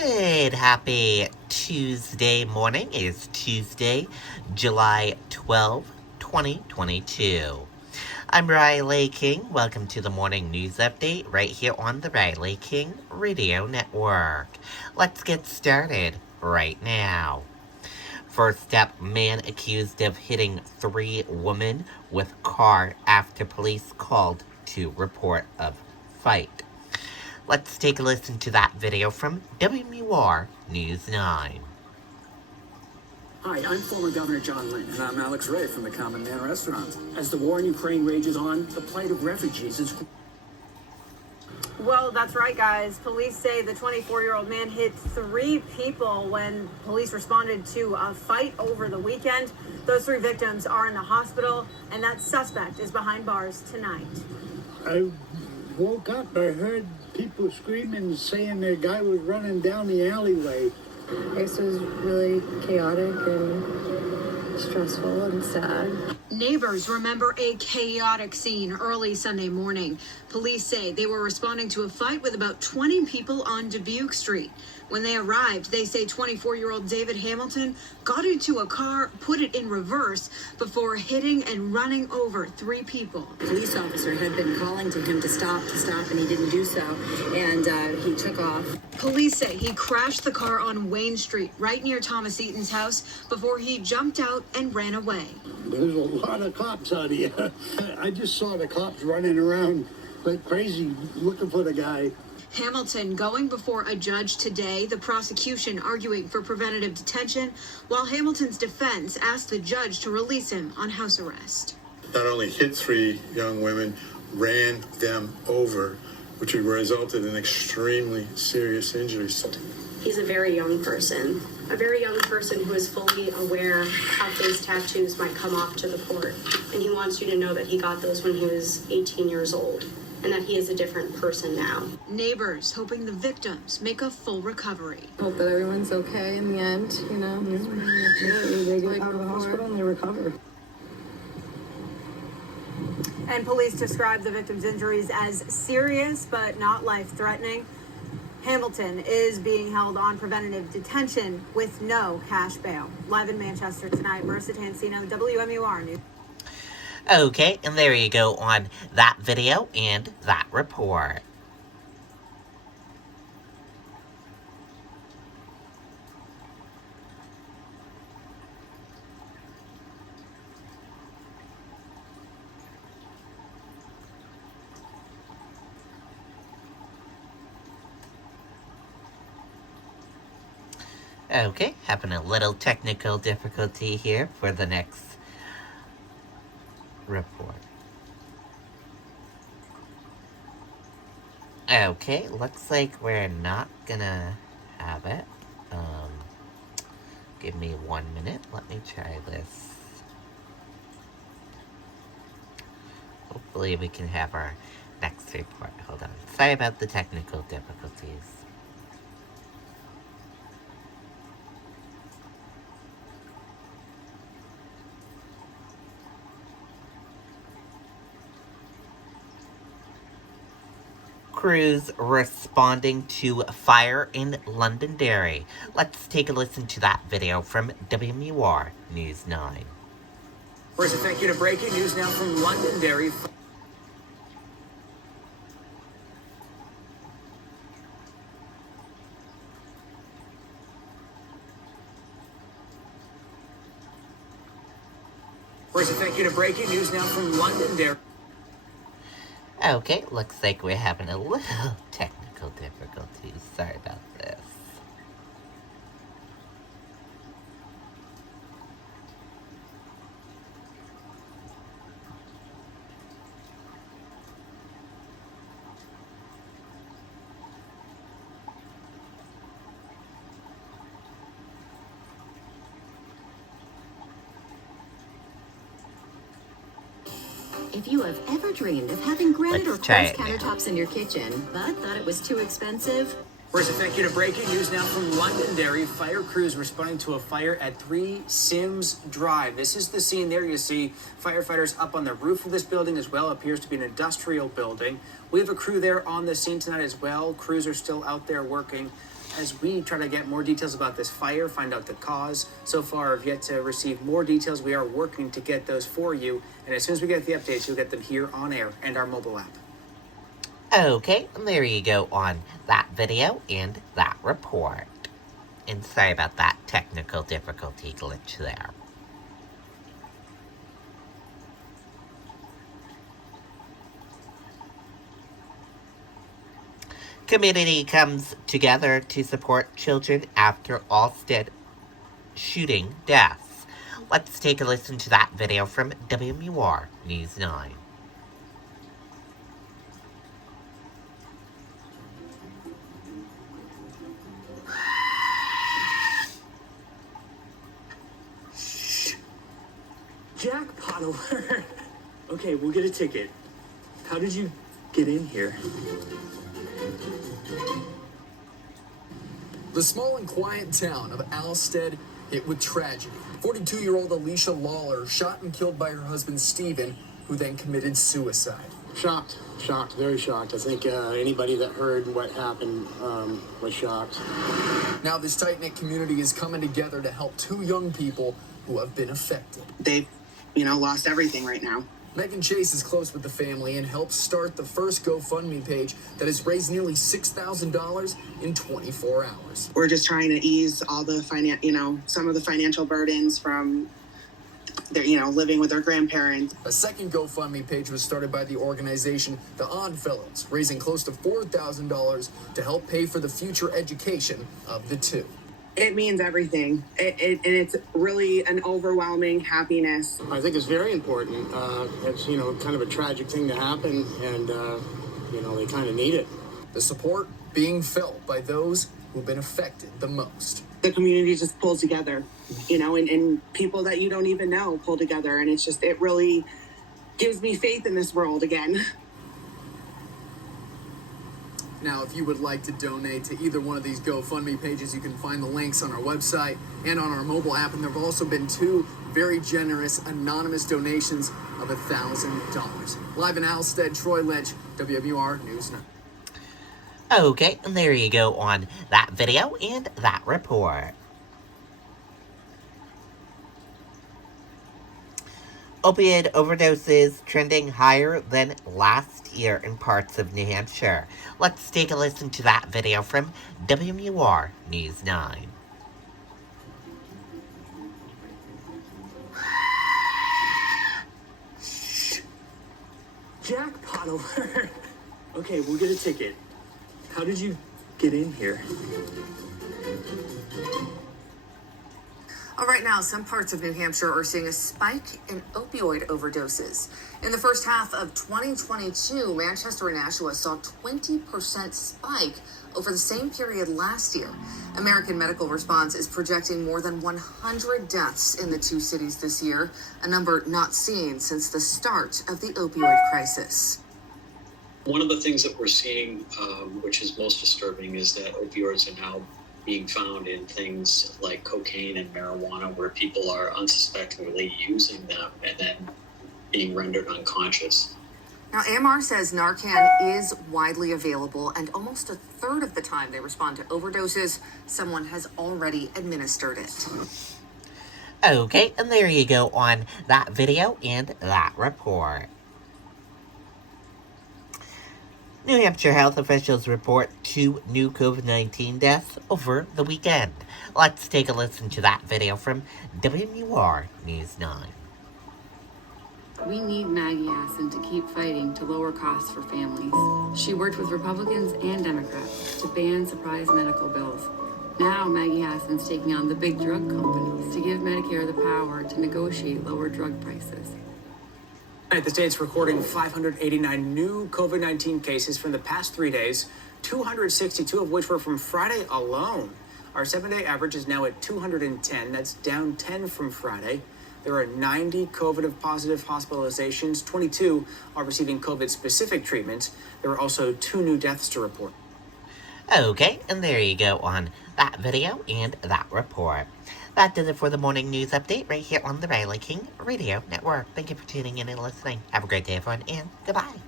Good, happy Tuesday morning. It is Tuesday, July 12th, 2022. I'm Riley King. Welcome to the morning news update right here on the Riley King Radio Network. Let's get started right now. First up, man accused of hitting 3 women with car after police called to report of fight. Let's take a listen to that video from WMUR News 9. Hi, I'm former Governor John Lynn. And I'm Alex Ray from the Common Man Restaurant. As the war in Ukraine rages on, the plight of refugees is... Well, that's right, guys. Police say the 24-year-old man hit 3 people when police responded to a fight over the weekend. Those 3 victims are in the hospital, and that suspect is behind bars tonight. I woke up, I heard people screaming, saying their guy was running down the alleyway. This was really chaotic and stressful and sad. Neighbors remember a chaotic scene early Sunday morning. Police say they were responding to a fight with about 20 people on Dubuque Street. When they arrived, they say 24-year-old David Hamilton got into a car, put it in reverse before hitting and running over 3 people. A police officer had been calling to him to stop, and he didn't do so, and he took off. Police say he crashed the car on Wayne Street, right near Thomas Eaton's house, before he jumped out and ran away. There's a lot of cops out here. I just saw the cops running around like crazy looking for the guy. Hamilton going before a judge today, the prosecution arguing for preventative detention, while Hamilton's defense asked the judge to release him on house arrest. Not only hit 3 young women, ran them over, which resulted in extremely serious injuries. He's a very young person who is fully aware how face tattoos might come off to the court. And he wants you to know that he got those when he was 18 years old and that he is a different person now. Neighbors hoping the victims make a full recovery. Hope that everyone's okay in the end, you know. They get out of the hospital and they recover. And police describe the victim's injuries as serious but not life-threatening. Hamilton is being held on preventative detention with no cash bail. Live in Manchester tonight, Marissa Tansino, WMUR News. Okay, and there you go on that video and that report. Okay, having a little technical difficulty here for the next report. Okay, looks like we're not gonna have it. Give me 1 minute. Let me try this. Hopefully we can have our next report. Hold on. Sorry about the technical difficulties. Crews responding to fire in Londonderry. Let's take a listen to that video from WMUR News 9. First, thank you to breaking news now from Londonderry. First, thank you to breaking news now from Londonderry. Okay, looks like we're having a little technical difficulties. Sorry about this. If you have ever dreamed of having granite or Let's try quartz it now. countertops in your kitchen, but thought it was too expensive, Where's executive breaking news now from Londonderry. Fire crews responding to a fire at 3 Sims Drive. This is the scene there. You see firefighters up on the roof of this building as well. Appears to be an industrial building. We have a crew there on the scene tonight as well. Crews are still out there working as we try to get more details about this fire, find out the cause. So far, I've yet to receive more details. We are working to get those for you. And as soon as we get the updates, you'll get them here on air and our mobile app. Okay, there you go on that video and that report. And sorry about that technical difficulty glitch there. Community comes together to support children after Alstead shooting deaths. Let's take a listen to that video from WMUR News 9. Jackpot alert. Okay, we'll get a ticket. How did you get in here? The small and quiet town of Alstead hit with tragedy. 42-year-old Alicia Lawler shot and killed by her husband Stephen, who then committed suicide. Shocked, very shocked. I think anybody that heard what happened was shocked. Now this tight-knit community is coming together to help 2 young people who have been affected. They've, lost everything right now. Megan Chase is close with the family and helped start the first GoFundMe page that has raised nearly $6,000 in 24 hours. We're just trying to ease all the some of the financial burdens from their, living with their grandparents. A second GoFundMe page was started by the organization The Odd Fellows, raising close to $4,000 to help pay for the future education of the 2. It means everything. And it's really an overwhelming happiness. I think it's very important. It's, kind of a tragic thing to happen, and, they kind of need it. The support being felt by those who've been affected the most. The community just pulls together, and people that you don't even know pull together. And it really gives me faith in this world again. Now, if you would like to donate to either one of these GoFundMe pages, you can find the links on our website and on our mobile app. And there have also been 2 very generous anonymous donations of $1,000. Live in Alstead, Troy Lynch, WMUR News 9. Okay, and there you go on that video and that report. Opioid overdoses trending higher than last year in parts of New Hampshire. Let's take a listen to that video from WMUR News 9. Jackpot alert. Okay, we'll get a ticket. How did you get in here? Right now, some parts of New Hampshire are seeing a spike in opioid overdoses. In the first half of 2022, Manchester and Nashua saw a 20% spike over the same period last year. American Medical Response is projecting more than 100 deaths in the 2 cities this year, a number not seen since the start of the opioid crisis. One of the things that we're seeing, which is most disturbing, is that opioids are now being found in things like cocaine and marijuana, where people are unsuspectingly using them and then being rendered unconscious. Now, AMR says Narcan is widely available, and almost a third of the time they respond to overdoses, someone has already administered it. Okay, and there you go on that video and that report. New Hampshire health officials report 2 new COVID-19 deaths over the weekend. Let's take a listen to that video from WMUR News 9. We need Maggie Hassan to keep fighting to lower costs for families. She worked with Republicans and Democrats to ban surprise medical bills. Now Maggie Hassan's taking on the big drug companies to give Medicare the power to negotiate lower drug prices. The state's recording 589 new COVID-19 cases from the past 3 days, 262 of which were from Friday alone. Our 7-day average is now at 210. That's down 10 from Friday. There are 90 COVID-positive hospitalizations. 22 are receiving COVID-specific treatment. There are also 2 new deaths to report. Okay, and there you go on that video and that report. That does it for the morning news update right here on the Riley King Radio Network. Thank you for tuning in and listening. Have a great day, everyone, and goodbye.